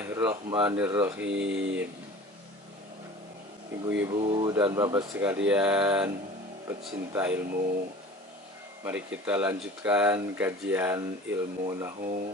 Bismillahirrahmanirrahim. Ibu-ibu dan bapak sekalian, pecinta ilmu, mari kita lanjutkan kajian ilmu nahu.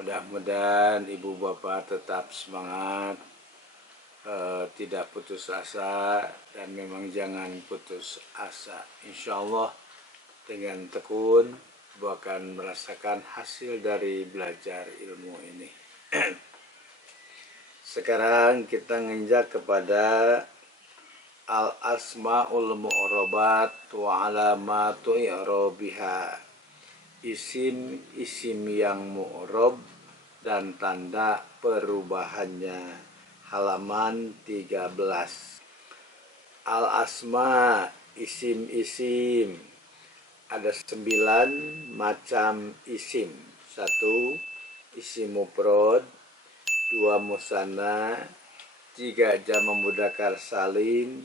Mudah-mudahan ibu bapak tetap semangat, tidak putus asa, dan memang jangan putus asa. Insya Allah dengan tekun ibu akan merasakan hasil dari belajar ilmu ini. Sekarang kita nginjak kepada al-asma'ul mu'robat wa alamatu i'robiha, isim yang mu'rob dan tanda perubahannya. Halaman 13. Al-asma, isim-isim. Ada 9 macam isim. 1. Isim mufrad. 2. Musanna. 3. Jama' mudzakkar salim.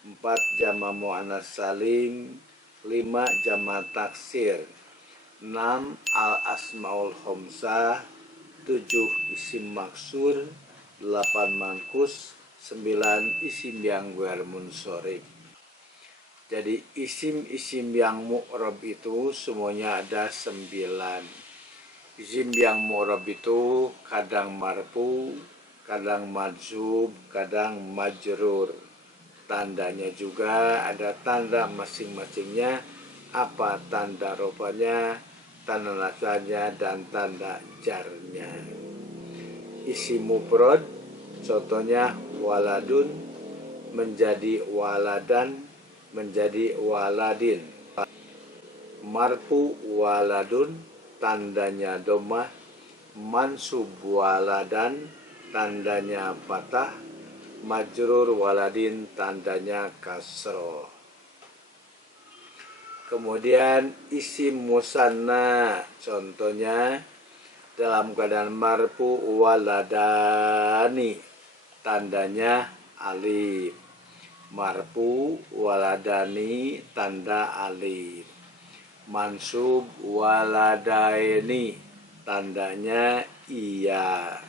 4. Jama' muannats salim. 5. Jama' taksir. 6. Al-asmaul khamsah. 7. Isim maksur. 8. manqus. 9. Isim yang ghair munsharif. Jadi isim-isim yang mu'rab itu semuanya ada 9. Isim yang mu'rab itu kadang marfu, kadang mansub, kadang majrur. Tandanya juga ada tanda masing-masingnya, apa tanda rofanya, tanda nasabnya, dan tanda jarnya. Isim mufrad contohnya waladun menjadi waladan, menjadi waladin. Marfu waladun tandanya dhammah, mansub waladan tandanya fathah, majrur waladin tandanya kasroh. Kemudian isim musanna contohnya dalam keadaan marfu waladani tandanya alif, marfu waladani tanda alif, mansub waladaini tandanya iya,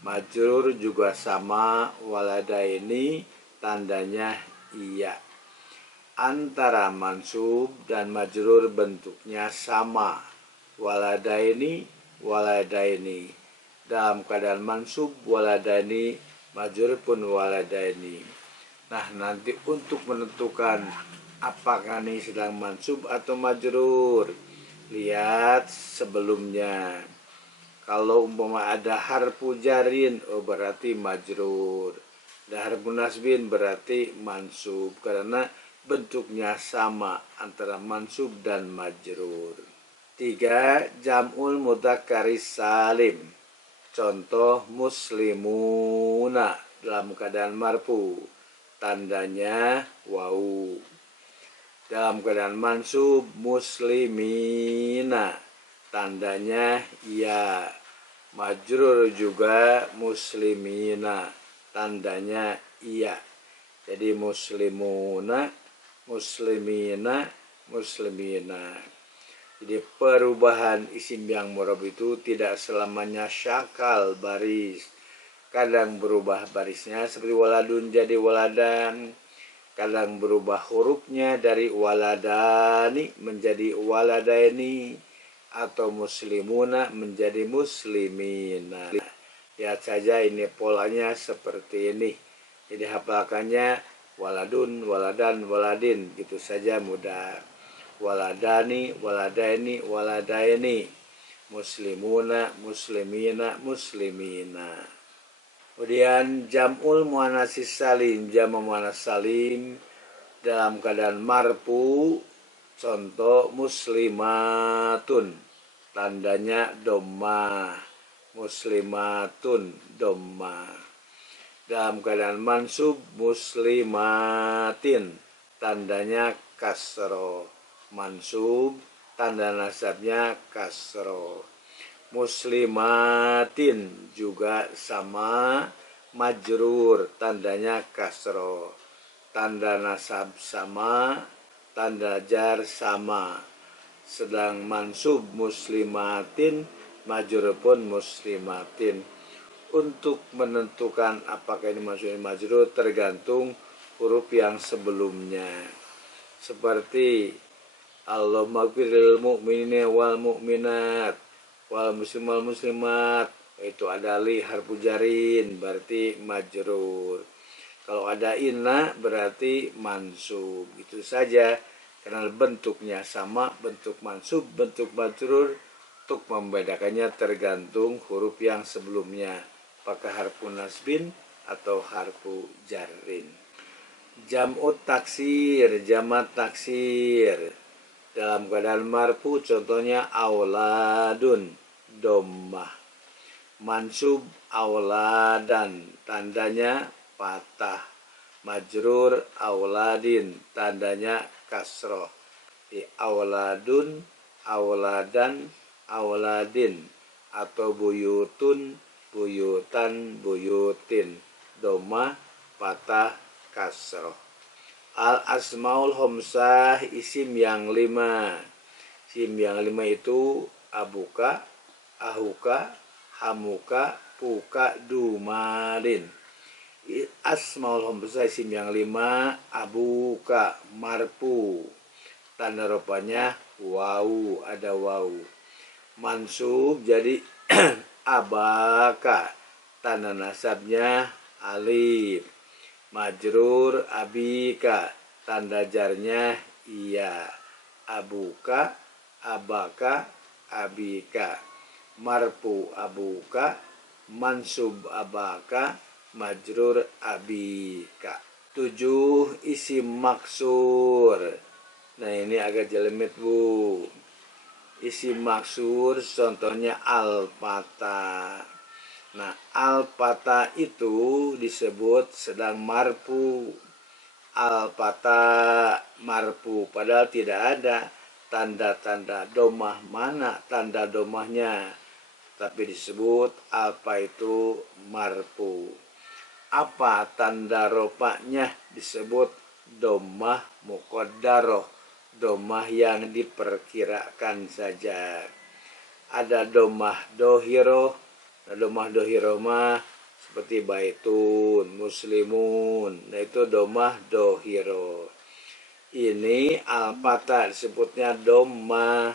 majrur juga sama, waladaini tandanya iya. Antara mansub dan majrur bentuknya sama, waladaini waladaini. Dalam keadaan mansub waladaini, majrur pun waladaini. Nah, nanti untuk menentukan apakah ini sedang mansub atau majrur, lihat sebelumnya. Kalau umpama ada harfu jarin, oh berarti majrur. Ada harfu nasbin berarti mansub, karena bentuknya sama antara mansub dan majrur. 3. Jam'ul mudzakkaris salim. Contoh muslimuna dalam keadaan marfu, tandanya wawu. Dalam keadaan mansub muslimina tandanya ya, majrur juga muslimina tandanya iya. Jadi muslimuna, muslimina, muslimina. Jadi perubahan isim yang mu'rab itu tidak selamanya syakal baris. Kadang berubah barisnya seperti waladun jadi waladan, kadang berubah hurufnya dari waladani menjadi waladaini, atau muslimuna menjadi muslimina. Lihat saja ini polanya seperti ini. Jadi hafalkannya waladun, waladan, waladin, gitu saja mudah. Waladani, waladaini, waladaini, muslimuna, muslimina, muslimina. Kemudian jam'ul muannatsis salim, jama' muannats salim dalam keadaan marfu, contoh muslimatun tandanya dhammah, muslimatun dhammah. Dalam keadaan mansub muslimatin tandanya kasroh, mansub tanda nasabnya kasroh. Muslimatin juga sama, majrur tandanya kasroh, tanda nasab sama, tanda jar sama. Sedang mansub muslimatin, majrur pun muslimatin. Untuk menentukan apakah ini mansub majrur tergantung huruf yang sebelumnya. Seperti Allahumma gfirlil mu'minina wal mu'minat wal muslim wal muslimat, itu ada li harfu jarin berarti majrur. Kalau ada inna berarti mansub. Itu saja, karena bentuknya sama, bentuk mansub, bentuk majrur. Untuk membedakannya tergantung huruf yang sebelumnya, apakah harfu nasbin atau harfu jarrin. Jam'ut taksir, jamak taksir dalam keadaan marfu, contohnya auladun, dommah. Mansub auladan, tandanya patah. Majrur auladin, tandanya kasroh. Di auladun, auladan, auladin, atau buyutun, buyutan, buyutin. Dommah, patah, kasroh. Al asmaul homsah, isim yang 5. Isim yang 5 itu abuka, ahuka, hamuka, puka, dumalin. Asmaul homsah isim yang 5, abuka marfu, tanda rupanya wawu, ada wawu. Mansub jadi abaka, tanda nasabnya alif. Majrur abika, tanda jarnya iya. Abuka, abaka, abika. Marfu abuka, mansub abaka, majrur abika. 7 isim maksur. Nah ini agak jelemet bu. Isim maksur contohnya al-fata. Nah, al-fata itu disebut sedang marfu. Al-fata marfu, padahal tidak ada tanda-tanda domah. Mana tanda domahnya? Tapi disebut alfa itu marfu. Apa tanda rofanya? Disebut domah muqaddaroh, domah yang diperkirakan saja. Ada domah dohiroh. Nah, domah dohiroh mah seperti baitun, muslimun. Nah itu domah dohiroh. Ini al-fata disebutnya domah,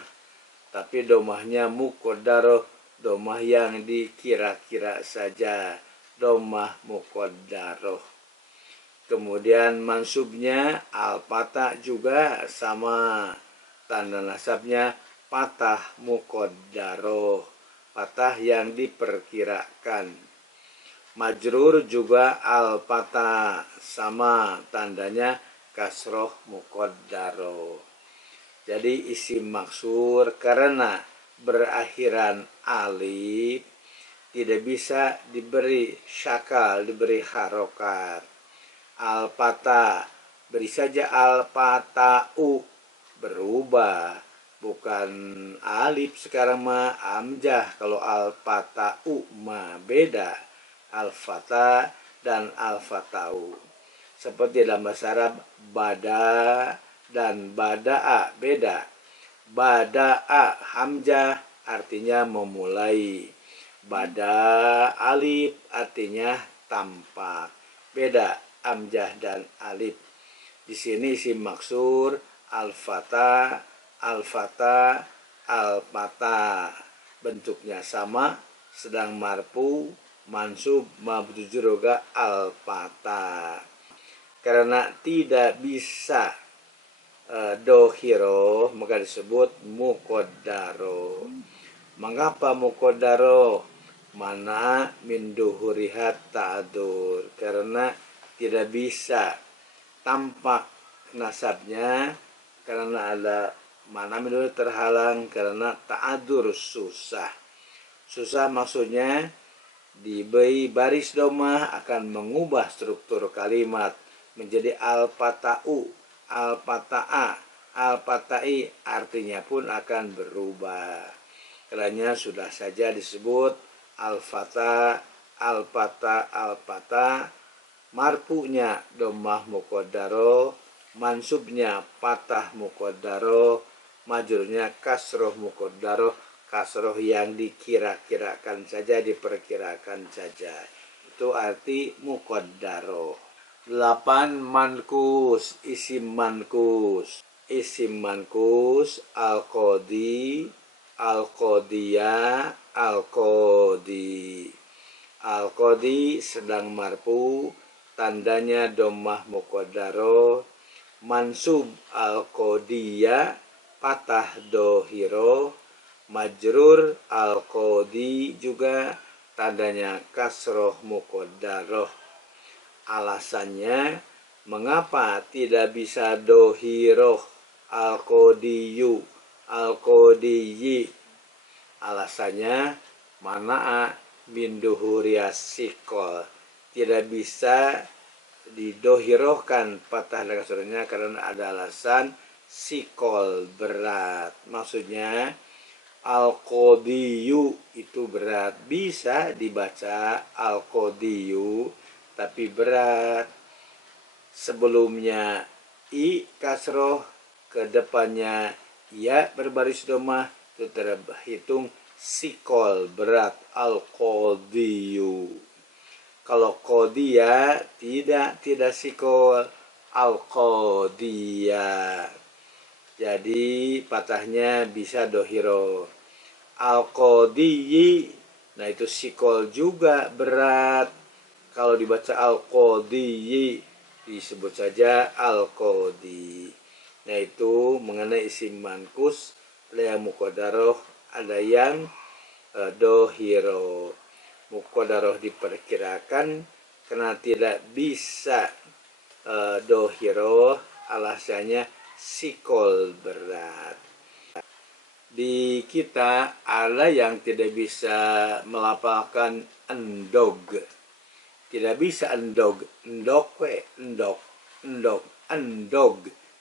tapi domahnya muqaddaroh, domah yang dikira-kira saja, domah muqaddaroh. Kemudian mansubnya al-fata juga sama, tanda nasabnya patah muqaddaroh, patah yang diperkirakan. Majrur juga al-fata sama, tandanya kasroh muqaddaroh. Jadi isim maksur karena berakhiran alif tidak bisa diberi syakal, diberi harokat. Al-fata, beri saja al-fata'u, berubah. Bukan alif sekarang mah amjah. Kalau al-fata'u mah beda. Al-fata dan al-fata'u. Seperti dalam bahasa Arab, bada dan bada'a beda. Bada'a hamzah artinya memulai. Bada alif artinya tampak. Beda hamzah dan alif. Di sini isim maksur al-fata, al-fata, al-fata. Bentuknya sama, sedang marfu, mansub, mabdu juga al-fata. Karena tidak bisa dohiro, maka disebut muqaddaro. Mengapa muqaddaro? Mana min duhurihat ta'adur. Karena tidak bisa tampak nasabnya, karena ada mana menurut terhalang, karena ta'adur susah. Susah maksudnya diberi baris domah akan mengubah struktur kalimat menjadi al-fata'u, al-fata'a, al-fata'i, artinya pun akan berubah. Karena sudah saja disebut al-fata, al-fata, al-fata, marfu'nya domah muqaddaro, mansubnya patah muqaddaro, majrurnya kasroh muqaddaro, kasroh yang dikira-kirakan saja, diperkirakan saja. Itu arti muqaddaroh. 8. Mankus, isim mankus. Isim mankus al-qadi, al-qadiyah, al-qadi. Al-qadi sedang marfu, tandanya dhammah muqaddaroh. Mansub al-qadiyah, patah dohiro. Majrur al-qadi juga tandanya kasroh muqaddaroh. Alasannya mengapa tidak bisa dohiroh al-qadiyu, al-qadiyi? Alasannya mana'a min duhuriyas sikol, tidak bisa didohirohkan patah dan kasrohnya karena ada alasan sikol, berat. Maksudnya al-qadiyu itu berat, bisa dibaca al-qadiyu tapi berat. Sebelumnya i kasroh, ke depannya ya berbaris dhammah, itu terhitung sikol, berat, al-qadiyu. Kalau qadiyah tidak sikol, al-qadiyah. Jadi patahnya bisa dohiro. Al-qadiyi, nah itu sikol juga berat. Kalau dibaca al-qadiyi, disebut saja al-qadi. Nah itu mengenai isim mankus, ada yang muqaddaroh, ada yang dohiro. Muqaddaroh diperkirakan karena tidak bisa dohiro, alasannya sikol, berat. Di kita ada yang tidak bisa melafalkan endog, tidak bisa endog, endog, endog,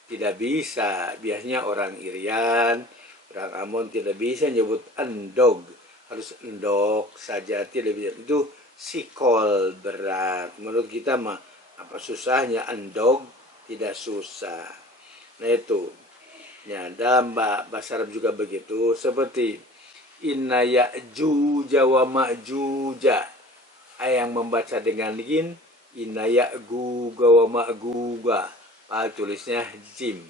tidak bisa. Biasanya orang Irian, orang Ambon tidak bisa nyebut endog, harus endog saja, tidak bisa. Itu sikol, berat. Menurut kita mah apa susahnya, endog tidak susah. Nah itu ya, dalam bahasa Arab juga begitu, seperti inna ya'juja wa ma'juja. Yang membaca dengan yin, inna ya'guga wa ma'guga, tulisnya jim.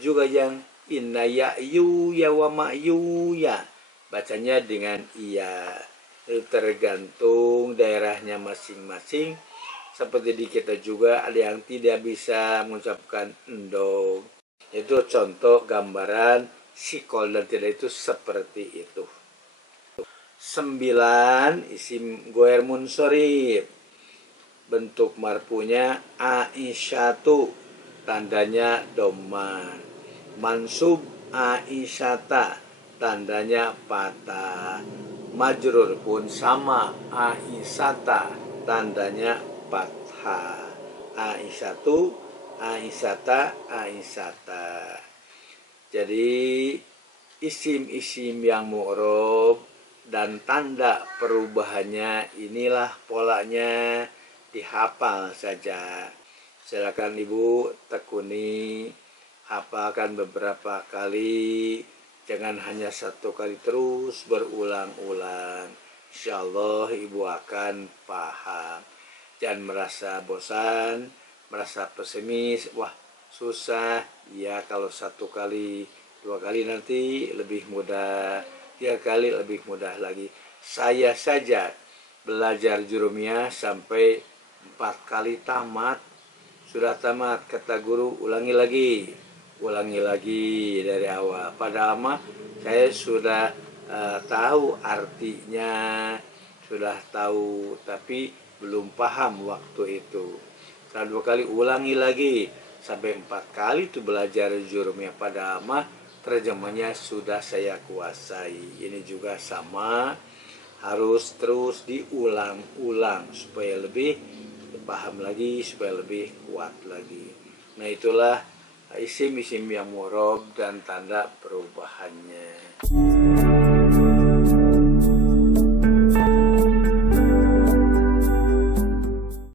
Juga yang inna ya'yuya wa ma'yuya, bacanya dengan iya. Itu tergantung daerahnya masing-masing. Seperti di kita juga ada yang tidak bisa mengucapkan endog. Itu contoh gambaran sikol dan tidak itu seperti itu. 9. Isim goer munsorif. Bentuk marfunya aisyatu, tandanya dhammah. Mansub aisyata, tandanya patah. Majrur pun sama, aisyata, tandanya fathah. Aisyatu, aisyata, aisyata. Jadi isim-isim yang mu'rob dan tanda perubahannya inilah polanya, dihafal saja. Silakan Ibu tekuni, hafalkan beberapa kali, jangan hanya satu kali, terus berulang-ulang. Insyaallah Ibu akan paham. Jangan merasa bosan, merasa pesimis, wah susah. Ya kalau satu kali, dua kali nanti lebih mudah, 3 kali lebih mudah lagi. Saya saja belajar jurumiyah sampai 4 kali tamat. Sudah tamat, kata guru ulangi lagi dari awal. Padahal mah saya sudah tahu artinya, sudah tahu, tapi belum paham waktu itu. Setelah 2 kali ulangi lagi sampai 4 kali itu belajar jurumiyah. Padahal mah terjemahnya sudah saya kuasai. Ini juga sama, harus terus diulang-ulang supaya lebih paham lagi, supaya lebih kuat lagi. Nah itulah isim-isim yang mu'rob dan tanda perubahannya.